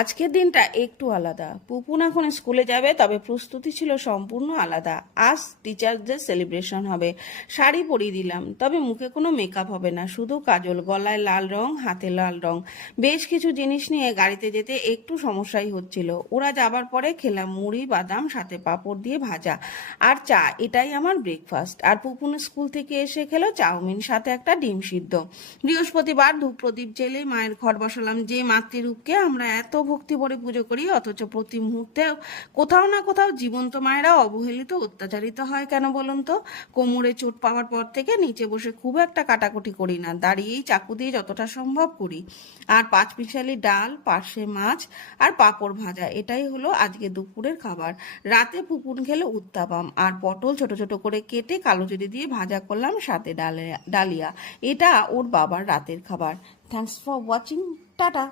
আজকের দিনটা একটু আলাদা। পুপুন এখন স্কুলে যাবে, তবে প্রস্তুতি ছিল সম্পূর্ণ আলাদা। আজ টিচার্সদের সেলিব্রেশন হবে। শাড়ি পরিয়ে দিলাম, তবে মুখে কোনো মেকআপ হবে না, শুধু কাজল, গলায় লাল রং, হাতে লাল রং। বেশ কিছু জিনিস নিয়ে গাড়িতে যেতে একটু সমস্যাই হচ্ছিল। ওরা যাবার পরে খেলাম মুড়ি, বাদাম, সাথে পাঁপড় দিয়ে ভাজা আর চা। এটাই আমার ব্রেকফাস্ট। আর পুপুন স্কুল থেকে এসে খেলো চাউমিন, সাথে একটা ডিম সিদ্ধ। বৃহস্পতিবার ধূপ প্রদীপ জেলে মায়ের ঘর বসালাম। যে মাতৃরূপকে আমরা এত ভক্তি ভরে পুজো করি, অথচ প্রতি মুহূর্তে কোথাও না কোথাও জীবন্ত মায়েরা অবহেলিত, অত্যাচারিত হয় কেন বলুন তো? কোমরে চোট পাওয়ার পর থেকে নিচে বসে খুব একটা কাটাকুটি করি না, দাঁড়িয়েই চাকু দিয়ে যতটা সম্ভব করি। আর পাঁচ মিশালি ডাল, পার্শে মাছ আর পাঁপড় ভাজা, এটাই হলো আজকে দুপুরের খাবার। রাতে পুপুন খেলো উত্তাপাম আর পটল ছোট ছোট করে কেটে কালো জিরে দিয়ে ভাজা করলাম, সাথে ডালিয়া। এটা ওর বাবার রাতের খাবার। Thanks for watching. টাটা।